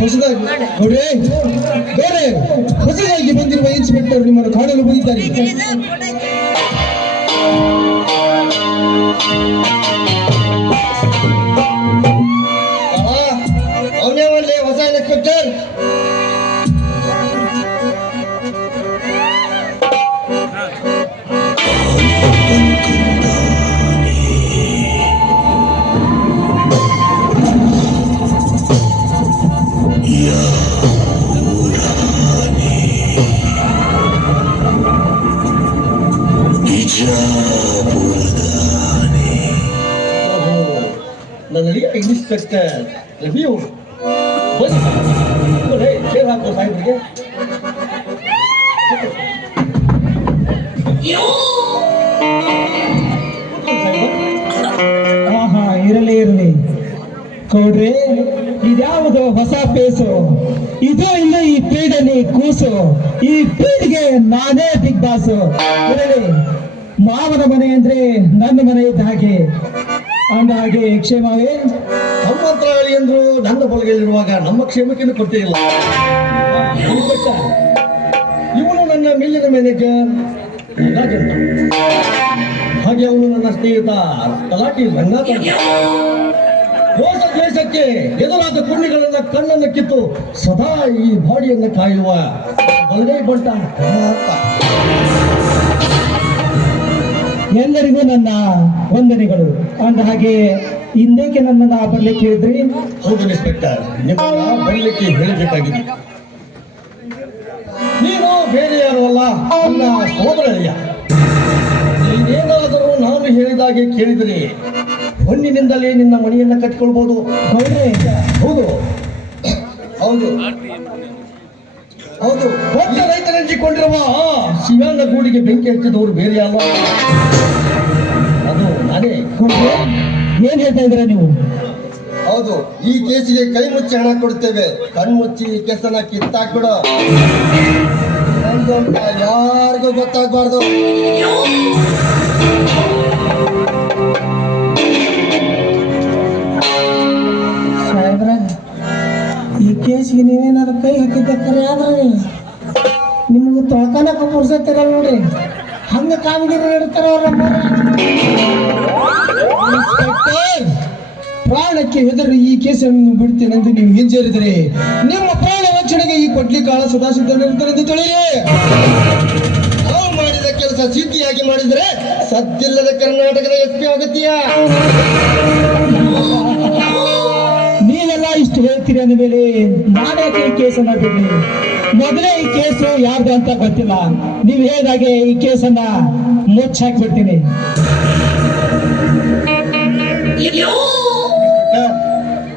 ಹೊಸದಾಗಿ ಗೌಡೆ ಗೌಡೆ ಹೊಸದಾಗಿ ಬಂದಿರುವ ಇನ್ಸ್ಪೆಕ್ಟರ್ ನಿಮ್ಮನ್ನು ಕಾಣಲು ಬಂದಿದ್ದಾರೆ ನನ್ನ ಇನ್ಸ್ಪೆಕ್ಟರ್ ರಿವ್ಯೂ ಬನ್ನಿ ಚೇರ್ ಹಾಕೋ ಸಾಹೇಬ್ರಿಗೆ ಆಹಾ ಇರಲಿ ಇರಲಿ. ಗೌಡ್ರೆ ಇದ್ಯಾವುದು ಹೊಸ ಪೇಸು ಇದು ಇಲ್ಲ ಈ ಪೀಡನಿ ಕೂಸು. ಈ ಪೀಡಿಗೆ ನಾನೇ ಬಿಗ್ ಬಾಸು. ಇರಲಿ. ಮಾವನ ಮನೆ ಅಂದ್ರೆ ನನ್ನ ಮನೆ ಇದ್ದ ಹಾಗೆ. ಹಾಗೆ ಕ್ಷೇಮವೇ ಹನುಮಂತರ ಅಂದ್ರು ನನ್ನ ಬಲಗೈಲಿರುವಾಗ ನಮ್ಮ ಕ್ಷೇಮಕ್ಕೆಂದು ಕೊರತೆ ಇಲ್ಲ. ಇವನು ನನ್ನ ಮಿಲ್ಲಿನ ಮ್ಯಾನೇಜರ್. ಹಾಗೆ ಅವನು ನನ್ನ ಸ್ನೇಹಿತ ತಲಾಟಿ ರಂಗನಾಥ. ದೋಷ ದೇಶಕ್ಕೆ ಎದುರಾದ ಕುಂಡಿಗಳನ್ನ ಕಣ್ಣನ್ನ ಕಿತ್ತು ಸದಾ ಈ ಬಾಡಿಯನ್ನ ಕಾಯುವ ಬಲಗೈ ಬಂಟ. ಎಲ್ಲರಿಗೂ ನನ್ನ ವಂದನೆಗಳು. ಅಂದ ಹಾಗೆ ಹಿಂದೇಕೆ ನನ್ನನ್ನ ಬರ್ಲಿಕ್ಕೆ ಹೇಳಿದ್ರಿ? ಹೌದು ಇನ್ಸ್ಪೆಕ್ಟರ್ ನಿಮ್ಮ ಬರಲಿಕ್ಕೆ ಹೇಳಬೇಕಾಗಿದೆ. ನೀನು ಬೇರೆ ಯಾರು ಅಲ್ಲ? ನನ್ನ ಸೋದರಯ್ಯ. ನೀನೇನಾದರೂ ನಾನು ಹೇಳಿದಾಗೆ ಕೇಳಿದರೆ ಹೊನ್ನಿನಿಂದಲೇ ನಿನ್ನ ಮನೆಯನ್ನ ಕಟ್ಕೊಳ್ಬಹುದು ಹೌದು. ಹೌದು. ಹೌದು ದೊಡ್ಡ ರೈತನ ಶಿವನ ಗೂಡಿಗೆ ಬೆಂಕಿ ಹಚ್ಚಿದವರು ಬೇರೆ ಅಲ್ಲ ಅದು ನಾನೇ. ಏನ್ ಹೇಳ್ತಾ ಇದ್ದೀರಾ ನೀವು? ಹೌದು ಈ ಕೇಸಿಗೆ ಕೈ ಮುಚ್ಚಿ ಹಣ ಕೊಡ್ತೇವೆ. ಕಣ್ಮುಚ್ಚಿ ಈ ಕೇಸನ್ನ ಕಿತ್ತಾಕ್ಬಿಡು. ಯಾರಿಗೂ ಗೊತ್ತಾಗ್ಬಾರ್ದು. ಕೇಸಿಗೆ ನೀವೇನಾದ್ರು ಕೈ ಹಾಕಿದ್ದೆ ಕರೆ ಆದ್ರೆ ನಿಮಗೆ ತೊಳ್ಕೊಳಕ ಪುರ್ಸತ್ತಿರ ನೋಡ್ರಿ ಹಂಗ ಕಾಮಗಿರಿ ಅವರ ಇನ್ಸ್ಪೆಕ್ಟರ್, ಪ್ರಾಣಕ್ಕೆ ಹೆದರಿ ಈ ಕೇಸನ್ನು ಅಂತ ನೀವು ಹಿಂಜರಿದರೆ ನಿಮ್ಮ ಪ್ರಾಣ ರಕ್ಷಣೆಗೆ ಈ ಕೊಡ್ಲಿ ಕಾಳ ಸದಾ ಅಂತ ತಿಳಿಯಿರಿ. ನಾವು ಮಾಡಿದ ಕೆಲಸ ಸಿದ್ಧಿಯಾಗಿ ಮಾಡಿದರೆ ಸದ್ದಿಲ್ಲದ ಕರ್ನಾಟಕದ ಎಸ್ ಪಿ ಆಗುತ್ತೀಯಾ? ಇಷ್ಟು ಹೇಳ್ತೀರಿ ಅಂದ ಮೇಲೆ ನಾನ್ಯಾಕೆ ಈ ಕೇಸನ್ನ ಬಿಡ್ಲಿ ಮೊದಲೇ ಈ ಕೇಸು ಯಾರ್ದು ಅಂತ ಗೊತ್ತಿಲ್ಲ. ನೀವು ಹೇಳಿದಾಗೆ ಈ ಕೇಸನ್ನ ಮುಚ್ಚಾಕ್ಬಿಡ್ತೀನಿ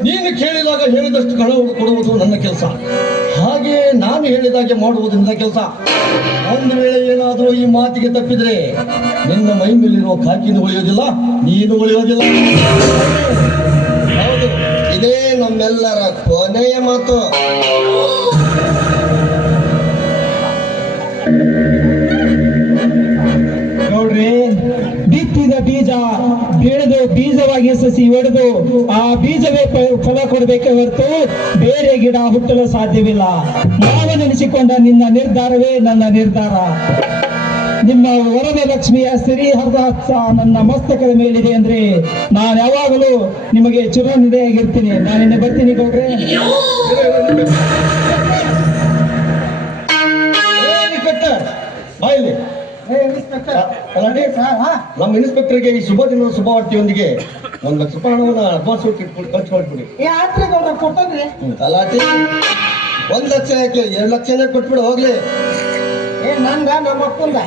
ನೀನು ಕೇಳಿದಾಗ ಹೇಳಿದಷ್ಟು ಕಳವು ಕೊಡುವುದು ನನ್ನ ಕೆಲಸ. ಹಾಗೆ ನಾನು ಹೇಳಿದಾಗೆ ಮಾಡುವುದು ನನ್ನ ಕೆಲಸ. ಒಂದು ವೇಳೆ ಏನಾದರೂ ಈ ಮಾತಿಗೆ ತಪ್ಪಿದ್ರೆ ನಿನ್ನ ಮೈ ಮೇಲಿರುವ ಕಾಕಿನೂ ಉಳಿಯೋದಿಲ್ಲ ನೀನು ಉಳಿಯೋದಿಲ್ಲ. ನಮ್ಮೆಲ್ಲರ ಕೊನೆಯ ಮಾತು. ನೋಡ್ರಿ, ಬಿತ್ತಿದ ಬೀಜ ಬೆಳೆದು ಬೀಜವಾಗಿ ಸಸಿ ಒಡೆದು ಆ ಬೀಜವೇ ಫಲ ಕೊಡಬೇಕೆ ಹೊರತು ಬೇರೆ ಗಿಡ ಹುಟ್ಟಲು ಸಾಧ್ಯವಿಲ್ಲ. ನಾವು ನೆನೆಸಿಕೊಂಡ ನಿನ್ನ ನಿರ್ಧಾರವೇ ನನ್ನ ನಿರ್ಧಾರ. ನಿಮ್ಮ ವರದಲಕ್ಷ್ಮಿಯ ಸಿರಿ ಹರ್ದ ಹಸ್ತ ನನ್ನ ಮಸ್ತಕದ ಮೇಲಿದೆ ಅಂದ್ರೆ ನಾನು ಯಾವಾಗಲೂ ನಿಮಗೆ ಚಿರನಿದೆಯಾಗಿರ್ತೀನಿ. ನಾನಿನ್ನೆ ಬರ್ತೀನಿ ಗೌಡ್ರೆ. ಏ, ಇನ್ಸ್ಪೆಕ್ಟರ್, ಬಾ ಇಲ್ಲಿ. ಅಲ್ಲಂಡಿ? ನಮ್ಮ ಇನ್ಸ್ಪೆಕ್ಟರ್ಗೆ ಈ ಶುಭ ದಿನ ಶುಭವಾರ್ತೆಯೊಂದಿಗೆ ಒಂದ್ ಲಕ್ಷ ರೂಪಾಯಿ ಹಣವನ್ನು ಅಡ್ವಾನ್ಸ್ ಖರ್ಚು ಮಾಡಿಬಿಡಿ. ತಲಾಟಿ. ಒಂದ್ ಲಕ್ಷ ಯಾಕೆ? ಎರಡು ಲಕ್ಷನೇ ಕೊಟ್ಬಿಡು ಹೋಗ್ಲಿ. ನಂದ ನಮ್ಮ ಅಪ್ಪಂದ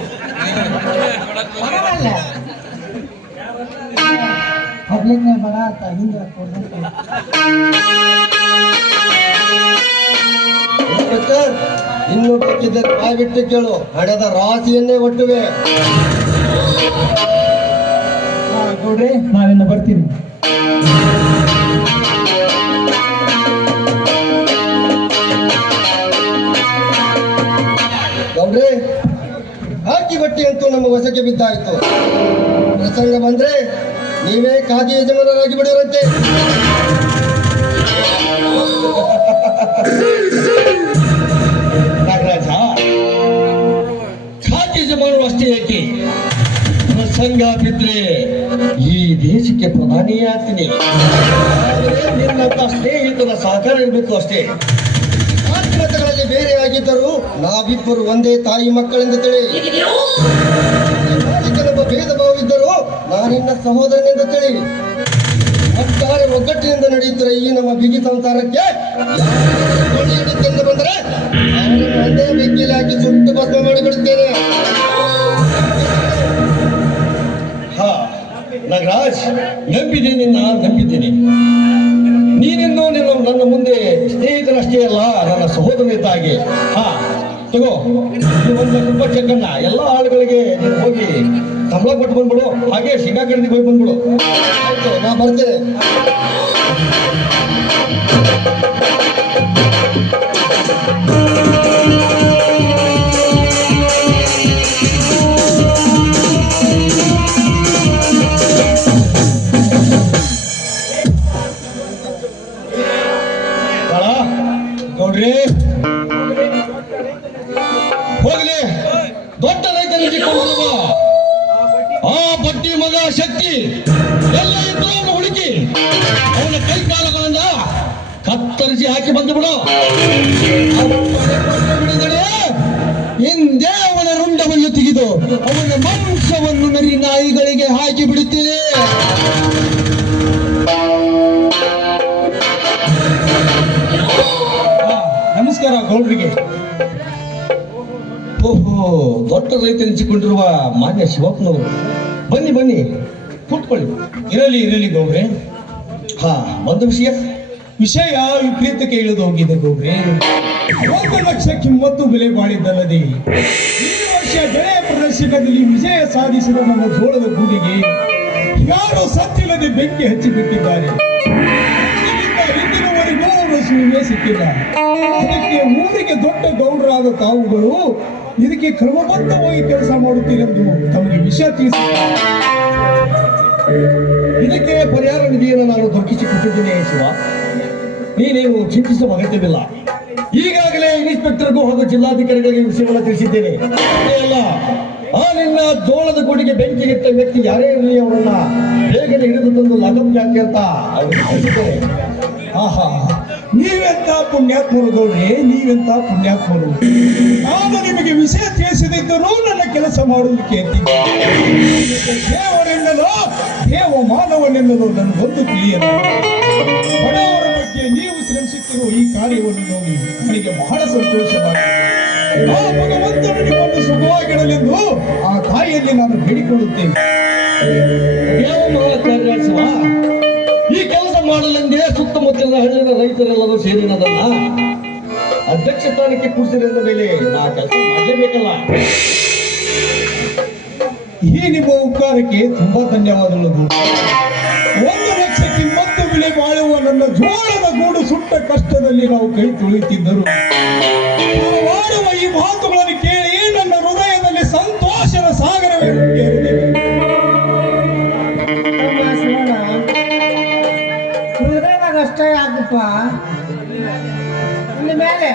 ಅಂತ ಇನ್ನು ಬೇಕಿದ್ದರೆ ಬಾಯ್ ಬಿಟ್ಟು ಕೇಳು. ಹಡೆದ ರಾಶಿಯನ್ನೇ ಒಟ್ಟುವೆ. ನೋಡ್ರಿ ನಾವಿನ್ನು ಬರ್ತೀನಿ. ಗೌಡ್ರೆ ಹಾಕಿ ಬಟ್ಟಿ ಅಂತೂ ನಮ್ಮ ವಶಕ್ಕೆ ಬಿದ್ದಾಯಿತು. ಪ್ರಸಂಗ ಬಂದ್ರೆ ನೀವೇ ಖಾದಿ ಯಜಮಾನರಾಗಿ ಬಿಡುವಂತೆ ನಾಗರಾಜ, ಖಾದಿ ಯಜಮಾನರು ಅಷ್ಟೇ ಏಕೆ? ಪ್ರಸಂಗ ಬಿದ್ರೆ ಈ ದೇಶಕ್ಕೆ ಪ್ರಧಾನಿಯೇ ಆಗ್ತೀನಿ. ನಿನ್ನಂತ ಸ್ನೇಹಿತನ ಸಹಕಾರ ಇರಬೇಕು ಅಷ್ಟೇ. ಬೇರೆ ಆಗಿದ್ದರು ನಾವಿಬ್ಬರು ಒಂದೇ ತಾಯಿ ಮಕ್ಕಳೆಂದು ತಿಳಿ. ಕೆಲವೊಬ್ಬ ಭೇದ ಇದ್ದರು ನಾನಿನ್ನ ಸಹೋದರನೆಂದು ತಿಳಿ. ಒಟ್ಟಾರೆ ಒಗ್ಗಟ್ಟಿನಿಂದ ನಡೆಯುತ್ತಿರುವ ಈ ನಮ್ಮ ಬಿಗಿ ಸಂಸಾರಕ್ಕೆ ಬಂದರೆ ಒಂದೇ ಬೆಂಕಿಲಿ ಹಾಕಿ ಸುಟ್ಟು ಭಸ್ಮ ಮಾಡಿಬಿಡುತ್ತೇನೆ. ಹಾ, ನಾಗರಾಜ್, ನಂಬಿದ್ದೀನಿ ನಿನ್ನ ನಂಬಿದ್ದೀನಿ. ನಿನ್ನ ಮುಂದೆ ಸ್ನೇಹಿತನಷ್ಟೇ ಅಲ್ಲ, ನನ್ನ ಸಹೋದರನೇ ತಾಗಿ ಹಾ, ತಗೋ. ಒಂದು ರೂಪಾಯಿ ಚೆಕ್ಕನ್ನ ಎಲ್ಲ ಆಳುಗಳಿಗೆ ಹೋಗಿ ಸಂಬಳ ಕೊಟ್ಟು ಬಂದ್ಬಿಡು. ಹಾಗೆ ಶೇಂಗಾ ಕಡಿಮೆ ಹೋಗಿ ಬಂದ್ಬಿಡು. ಆಯ್ತು, ನಾ ಬರ್ತೇನೆ. ಕತ್ತರಿಸಿ ಹಾಕಿ ಬಂದು ಬಿಡು ಬಿಡಿದರೆ ಹಿಂದೆ ಅವನ ರುಂಡವನ್ನು ತೆಗೆದು ಅವನ ಮಾಂಸವನ್ನು ನರಿ ನಾಯಿಗಳಿಗೆ ಹಾಕಿ ಬಿಡುತ್ತೇನೆ. ನಮಸ್ಕಾರ ಗೌಡ್ರಿಗೆ. ಓಹೋ, ದೊಡ್ಡ ರೈತ ರೈತನಿಸಿಕೊಂಡಿರುವ ಮಾನ್ಯ ಶಿವಪ್ಪನವರು. ಬನ್ನಿ ಬನ್ನಿ, ಕೂತ್ಕೊಳ್ಳಿ. ಇರಲಿ ಇರಲಿ ಗೌಡ್ರೆ. ಹಾ ಒಂದು ವಿಷಯ? ವಿಷಯ ವಿಪರೀತಕ್ಕೆ ಇಳಿದು ಹೋಗಿದೆ ಗೌಡ್ರೆ. ಒಂದು ಲಕ್ಷ ಕಿಮ್ಮತ್ತು ಬೆಲೆ ಮಾಡಿದ್ದಲ್ಲದೆ ಈ ವರ್ಷ ಬೆಳೆ ಪ್ರದರ್ಶನದಲ್ಲಿ ವಿಜಯ ಸಾಧಿಸಿದ ನಮ್ಮ ಜೋಳದ ಗೂಡಿಗೆ ಯಾರು ಸತ್ತಿಲ್ಲದೆ ಬೆಂಕಿ ಹಚ್ಚಿಬಿಟ್ಟಿದ್ದಾರೆ. ಇಂದಿನವರೆಗೂ ಅವರು ಸಿಕ್ಕಿಲ್ಲ. ಅದಕ್ಕೆ ಊರಿಗೆ ದೊಡ್ಡ ಗೌಡರಾದ ತಾವುಗಳು ಇದಕ್ಕೆ ಕ್ರಮಬದ್ಧವಾಗಿ ಕೆಲಸ ಮಾಡುತ್ತೀರೆಂದು ತಮಗೆ ವಿಷಯ ತಿಳಿಸ ಇದಕ್ಕೆ ಪರಿಹಾರ ನಿಧಿಯನ್ನು ನಾನು ದೊರಕಿಸಿಕೊಟ್ಟಿದ್ದೇನೆ ಶಿವ. ನೀನೇನು ಚಿಂತಿಸುವ ಅಗತ್ಯವಿಲ್ಲ. ಈಗಾಗಲೇ ಇನ್ಸ್ಪೆಕ್ಟರ್ಗೂ ಹಾಗೂ ಜಿಲ್ಲಾಧಿಕಾರಿಗಳಿಗೆ ವಿಷಯವನ್ನು ತಿಳಿಸಿದ್ದೇನೆ. ಅಲ್ಲ, ಆ ನಿನ್ನ ಜೋಳದ ಬೆಂಕಿ ಬೆಂಕಿಗಿಟ್ಟ ವ್ಯಕ್ತಿ ಯಾರೇ ಇರಲಿ ಅವರನ್ನ ಬೇಗನೆ ಹಿಡಿದು ತಂದು ಲಗಮ್ ಜಾತಿ ಅಂತ ಆಹಾ, ನೀವೆಂತ ಪುಣ್ಯಾತ್ಮರು ಗೌಡ್ರೆ? ನೀವೆಂತ ಪುಣ್ಯಾತ್ಮರು? ಆಗ ನಿಮಗೆ ವಿಷಯ ತಿಳಿಸದಿದ್ದರೂ ನನ್ನ ಕೆಲಸ ಮಾಡುವುದಕ್ಕೆ ದೇವರೆಂದಲೋ ದೇವ ಮಾನವನೆಂದಲೋ ನನಗೊಂದು ತಿಳಿಯಲ್ಲ ಬಗ್ಗೆ ನೀವು ಶ್ರಮಿಸುತ್ತಿರುವ ಈ ಕಾರ್ಯವನ್ನು ನೋಡಿ ನನಗೆ ಬಹಳ ಸಂತೋಷವಾಗಿದೆ ಸುಖವಾಗಿಡಲೆಂದು ಆ ತಾಯಿಯಲ್ಲಿ ನಾನು ಬೇಡಿಕೊಳ್ಳುತ್ತೇನೆ. ಈ ಕೆಲಸ ಮಾಡಲೆಂದೇ ಸುತ್ತಮುತ್ತಲಿನ ಹಳ್ಳಿನ ರೈತರೆಲ್ಲರೂ ಸೇರಿನದಲ್ಲ ಅಧ್ಯಕ್ಷ ಸ್ಥಾನಕ್ಕೆ ಕೂರಿಸಿದ ಮೇಲೆ ನಾ ಕೆಲಸ ಮಾಡಲೇಬೇಕಲ್ಲ. ಈ ನಿಮ್ಮ ಉಪಕಾರಕ್ಕೆ ತುಂಬಾ ಧನ್ಯವಾದಗಳು ಒಂದು ಲಕ್ಷಕ್ಕೆ ಮತ್ತು ಬೆಲೆ ಬಾಳುವ ನನ್ನ ಜೋಳದ ಗೂಡು ಸುಟ್ಟ ಕಷ್ಟದಲ್ಲಿ ನಾವು ಕೈ ತುಳಿತಿದ್ದರು ಮಾಡುವ ಈ ಮಾತುಗಳನ್ನು ಕೇಳಿ ನನ್ನ ಹೃದಯದಲ್ಲಿ ಸಂತೋಷದ ಸಾಗರವೇ ಹೃದಯದಾಗ ಅಷ್ಟೇ ಯಾಕಪ್ಪ ನಿಮ್ಮ ಮೇಲೆ.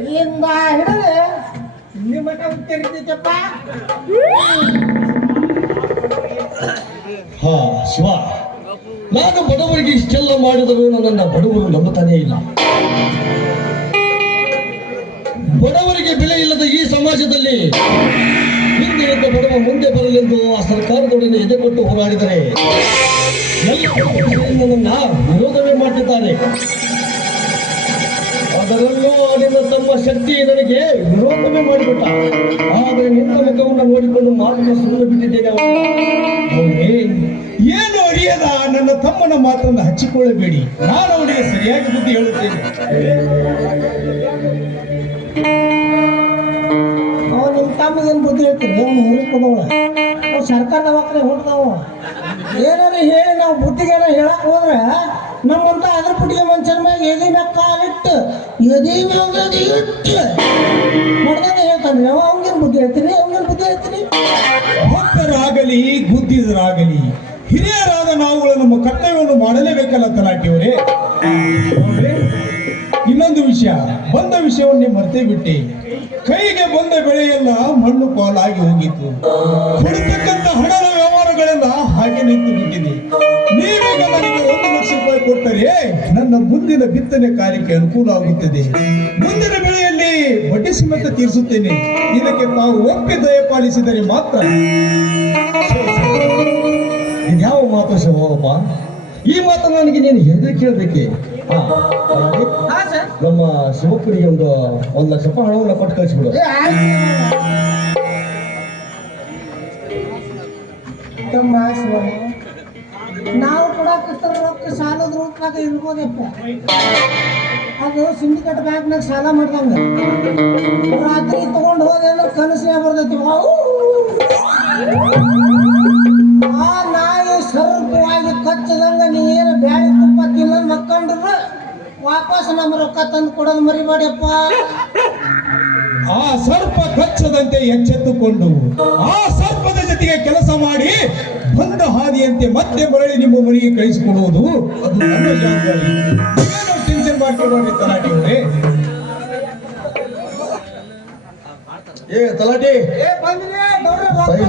ಇಲ್ಲಿಂದ ಹಿಡಿದು ನಿಮ್ಮ ಹಾ, ಶಿವ. ನಾನು ಬಡವರಿಗೆ ಇಷ್ಟೆಲ್ಲ ಮಾಡಿದರೂ ನನ್ನ ಬಡವರು ನಂಬುತ್ತಾನೇ ಇಲ್ಲ. ಬಡವರಿಗೆ ಬೆಲೆ ಇಲ್ಲದ ಈ ಸಮಾಜದಲ್ಲಿ ಹಿಂದಿನಿಂದ ಬಡವ ಮುಂದೆ ಬರಲೆಂದು ಆ ಸರ್ಕಾರದೊಡನೆ ಎದೆ ಕೊಟ್ಟು ಹೋರಾಡಿದರೆ ವಿರೋಧವೇ ಮಾಡಿದ್ದಾರೆ ಅದರಲ್ಲೂ ಅಲ್ಲಿನ ತಮ್ಮ ಶಕ್ತಿ ನನಗೆ ವಿರೋಧವೇ ಮಾಡಿಬಿಟ್ಟ ಆದರೆ ನಿನ್ನ ಮುಖವನ್ನು ನೋಡಿಕೊಂಡು ಮಾತ್ರ ಸುಮ್ಮನೆ ಬಿಟ್ಟಿದ್ದೇನೆ? ಏನು ಅಡಿಯದ? ನನ್ನ ತಮ್ಮನ ಮಾತನ್ನು ಹಚ್ಚಿಕೊಳ್ಳಬೇಡಿ. ನಾನು ಅವನಿಗೆ ಸರಿಯಾಗಿ ಬುದ್ಧಿ ಹೇಳುತ್ತೇನೆ. ಅವನಿಂತ ನಮಗೇನು ಬುದ್ಧಿ ಅವ್ ಸರ್ಕಾರ ದವಾಖಾನೆ ಹೊಡ್ದವ ಏನಾರ ಹೇಳಿ ನಾವು ಬುದ್ಧಿಗೇನ ಹೇಳಕ್ ಹೋದ್ರೆ ನಮ್ಮಂತ ಅದ್ರ ಪುಟ್ಟಿಗೆ ಮನುಷ್ಯನ ಮ್ಯಾಗ ಎದಿ ಮ್ಯಾಗ ಕಾಲಿಟ್ಟು, ಎದಿ ಮ್ಯಾಗ ಇಟ್ಟು ಹೇಳ್ತಾನೆ. ಯಾವ, ಅವ್ನಿಗೇನು ಬುದ್ಧಿ ಹೇಳ್ತೀನಿ? ಅವ್ನಿಗೇನು ಬುದ್ಧಿ ಹೇಳ್ತೀನಿ? ಭಕ್ತರಾಗಲಿ ಬುದ್ಧಿದರಾಗಲಿ ಹಿರಿಯರಾದ ನಾವುಗಳು ನಮ್ಮ ಕರ್ತವ್ಯವನ್ನು ಮಾಡಲೇಬೇಕಲ್ಲ ತಲಾಟಿಯವರೇ ಇನ್ನೊಂದು ವಿಷಯ. ಬಂದ ವಿಷಯವನ್ನೇ ಮರ್ತೇ ಬಿಟ್ಟೆ. ಕೈಗೆ ಬಂದ ಬೆಳೆಯೆಲ್ಲ ಮಣ್ಣು ಪಾಲಾಗಿ ಹೋಗಿತ್ತು. ಕೊಡತಕ್ಕಂತ ಹಣದ ವ್ಯವಹಾರಗಳೆಲ್ಲ ಹಾಗೆ ನಿಂತು ಬಿಟ್ಟಿದೆ ಕೊಟ್ಟರೆ ನನ್ನ ಮುಂದಿನ ಬಿತ್ತನೆ ಕಾರ್ಯಕ್ಕೆ ಅನುಕೂಲ ಆಗುತ್ತದೆ. ಮುಂದಿನ ಬೆಳೆಯಲ್ಲಿ ಬಡ್ಡಿ ಸಮೇತ ತೀರಿಸುತ್ತೇನೆ. ಇದಕ್ಕೆ ತಾವು ಒಪ್ಪಿ ದಯಪಾಲಿಸಿದರೆ ಮಾತ್ರ. ಯಾವ ಮಾತು ಶಿವಪ್ಪ ಈ ಮಾತು ನನಗೆ ನೀನು ಹೆದರಿ ಕೇಳಬೇಕೆ? ನಮ್ಮ ಶಿವಪ್ಪನಿಗೆ ಒಂದು ಒಂದು ಲಕ್ಷ ರೂಪಾಯಿ ಹಣವನ್ನು ಕೊಟ್ಟು ಕಳಿಸ್ಬಿಡು. ನಾವು ಕೊಡಾಕತ್ತಾರ ರೊಕ್ಕ, ಸಾಲದ ರೂಪದಾಗ ಇರ್ಬೋದಪ್ಪ. ಅದು ಸಿಂಡಿಕೇಟ್ ಬ್ಯಾಂಕ್ನಾಗ ಸಾಲ ಮಾಡ್ದಂಗ. ರಾತ್ರಿ ತಗೊಂಡು ಹೋದೆ ಅಂದ್ರೆ ಕನಸಿನ ಬರ್ತೈತಿ. ಅವು ಆ ನಾಯಿ ಸರ್ಪವಾಗಿ ಕಚ್ಚದಂಗ ನೀ ಏನು ಬ್ಯಾಳಿ ತುಪ್ಪ ತಿನ್ನ ಮಕ್ಕಂಡ್ರು? ವಾಪಸ್ ನಮ್ಮ ರೊಕ್ಕ ತಂದು ಕೊಡೋದು ಮರಿಬೇಡಪ್ಪ. ಆ ಸರ್ಪ ಕಚ್ಚದಂತೆ ಎಚ್ಚೆತ್ತುಕೊಂಡು, ಆ ಸರ್ಪದ ಜೊತೆಗೆ ಕೆಲಸ ಮಾಡಿ ಬಂದ ಹಾದಿಯಂತೆ ಮತ್ತೆ ಮರಳಿ ನಿಮ್ಮ ಮನೆಗೆ ಕಳಿಸಿಕೊಡುವುದು ಅದು ನನ್ನ ಜವಾಬ್ದಾರಿ. ಟೆನ್ಷನ್ ತಲಾಟಿ ಏ ತಲಾಟಿ. ಏ ಸಹಿ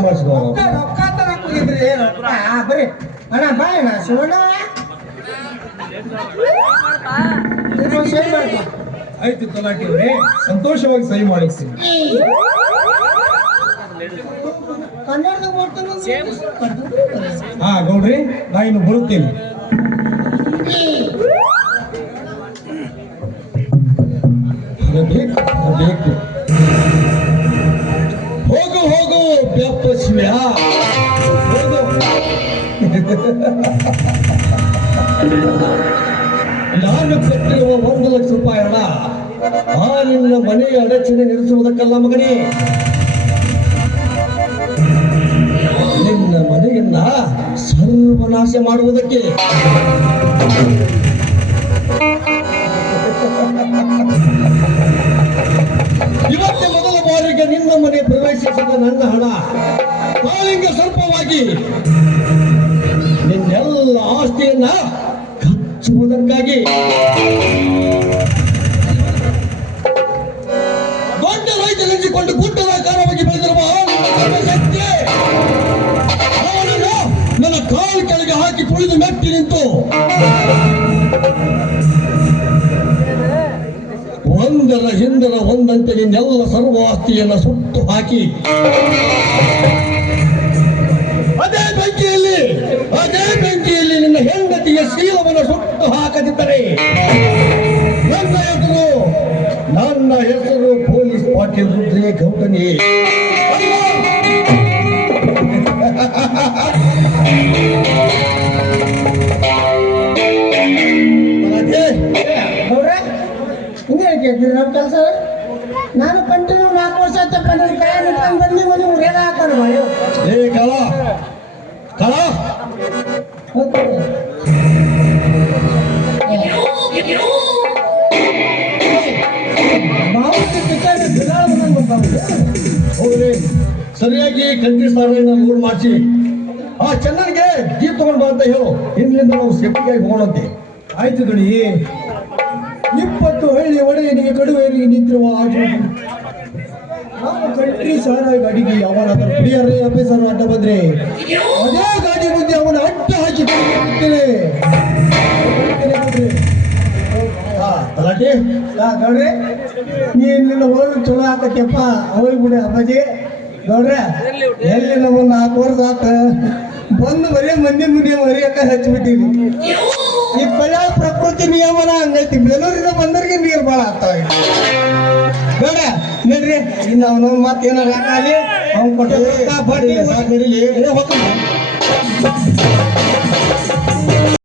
ಬರ್ರಿ. ಅಣ್ಣ ಬಾಯ್ ಅಣ್ಣ ಶಿವಣ್ಣ. ಆಯ್ತು ತಲಾಟಿಯವರೇ ಸಂತೋಷವಾಗಿ ಸಹಿ ಮಾಡಿಸ್ತೀನಿ. ಹಾ ಗೌಡ್ರಿ ನಾ ಇನ್ನು ಬರುತ್ತೇನೆ. ಬೇಕು ಹೋಗು ಹೋಗು ಬೆಪ್ಪ ಶಿವ್ಯ ಹೋಗು. ನಾನು ಕೊಟ್ಟಿರುವ ಒಂದು ಲಕ್ಷ ರೂಪಾಯಿ ಹಣ ಆ ನಿನ್ನ ಮನೆಯ ಅಡಚಣೆ ನಿಲ್ಲಿಸುವುದಕ್ಕಲ್ಲ ಮಗನೇ. ಸರ್ವನಾಶ ಮಾಡುವುದಕ್ಕೆ. ಇವತ್ತು ಮೊದಲ ಬಾರಿಗೆ ನಿನ್ನ ಮನೆ ಪ್ರವೇಶಿಸಿದ ನನ್ನ ಹಣ. ಕಾಳಿಂಗ ಸ್ವಲ್ಪವಾಗಿ. ನಿನ್ನೆಲ್ಲ ಆಸ್ತಿಯನ್ನ ಕಚ್ಚುವುದಕ್ಕಾಗಿ. ದೊಡ್ಡ ರೈತನೆನಿಸಿಕೊಂಡು ಗುಡ್ಡದಾಕಾರವಾಗಿ ಬೆಳೆದಿರುವ ಆ ನಿನ್ನ ಶಕ್ತಿ ನನ್ನ ಕಾಲು ಕೆಳಗೆ ಹಾಕಿ ಕುಳಿದು ಮೆಟ್ಟಿ ನಿಂತು. ಒಂದರ ಹಿಂದರ ಒಂದಂತೆ ನಿನ್ನೆಲ್ಲ ಸರ್ವ ಆಸ್ತಿಯನ್ನ ಸುಟ್ಟು ಹಾಕಿ. ಅದೇ ಬೆಂಕಿಯಲ್ಲಿ ಅದೇ ಬೆಂಕಿಯಲ್ಲಿ ನಿನ್ನ ಹೆಂಡತಿಯ ಶೀಲವನ್ನು ಸುಟ್ಟು ಹಾಕದಿದ್ದರೆ ನನ್ನ ಹೆಸರು ನನ್ನ ಹೆಸರು ಪೊಲೀಸ್ ಪಾಟೀಲ್ ರುದ್ರೇ ನಮ್ಮ ಕೆಲಸ ನಾನು ಕಂಟಿನ್ಯೂ ನಾಲ್ಕು ವರ್ಷ ಆಯ್ತಪ್ಪ ನಿನ್ನ ಕೈ ನಿಂತ್ಕೊಂಡು ಬಂದು ಮನೆ ಮುರಿಯೋದ ಹಾಕೋಣ ಏ ಬರ್ತಾವೆ ಹೋಗ್ರಿ ಸರಿಯಾಗಿ ಕಂಟ್ರಿ ಸಾರನ್ನ ಮೂರು ಮಾಡಿಸಿ. ಆ ಚಂದನ್ಗೆ ಜೀಪ್ ತಗೊಂಡ್ ಬಂತ ಹೇಳು. ಇನ್ಲಿಂದ ನಾವು ಸೇಫ್ಟಿಯಾಗಿ ಹೋಗೋಣಂತೆ. ಆಯ್ತು ಗಣಿ. ಇಪ್ಪತ್ತು ಹಳ್ಳಿ ಒಡೆಯನಿಗೆ ಕಡುವೆಯಲ್ಲಿ ನಿಂತಿರುವ ಆಟೋ. ನಾವು ಕಂಟ್ರಿ ಸಾರ ಗಾಡಿಗೆ ಯಾವನಾದರೂ ಕುಡಿಯರೇ ಅಭ್ಯಸರು ಅಂತ ಬಂದ್ರೆ. ಅದೇ ಗಾಡಿ ಮುಂದೆ ಅವನ ಅಡ್ಡ ಹಾಕಿ. ಹಾ ತಲಾಟಿ? ಗೌಡ್ರೆ, ನೀನ್ ಹೋಗಿ ಚಲೋ ಆಕತ್ಯಪ್ಪ ಹೋಗಿ ಬಿಡಿ ಅಪ್ಪಾಜಿ. ಗೌಡ್ರೆ, ಎಲ್ಲಿ ನಮ್ಮ ನಾಲ್ಕು ಬಂದು ಬರೀ ಮಂದಿ ಮುಂದೆ ಮರಿಯಕ್ಕ ಹಚ್ಚಿಬಿಟ್ಟಿವಿ ಈ ಪಲ್ಯಾಳ ಪ್ರಕೃತಿ ನಿಯಮನ ಹಂಗೈತಿ. ಬೆಳೂರಿಂದ ಬಂದರಿಗೆ ನೀರು ಭಾಳ ಆಗ್ತಾವ ಬೇಡ ನಡ್ರಿ. ಇನ್ನು ಅವನವ್ನ ಮತ್ತೆ ಏನಾರ ಅವ್ನು ಕೊಟ್ಟ ಬಡ್ಡಿ ಹೋಗ್ತಾನೆ.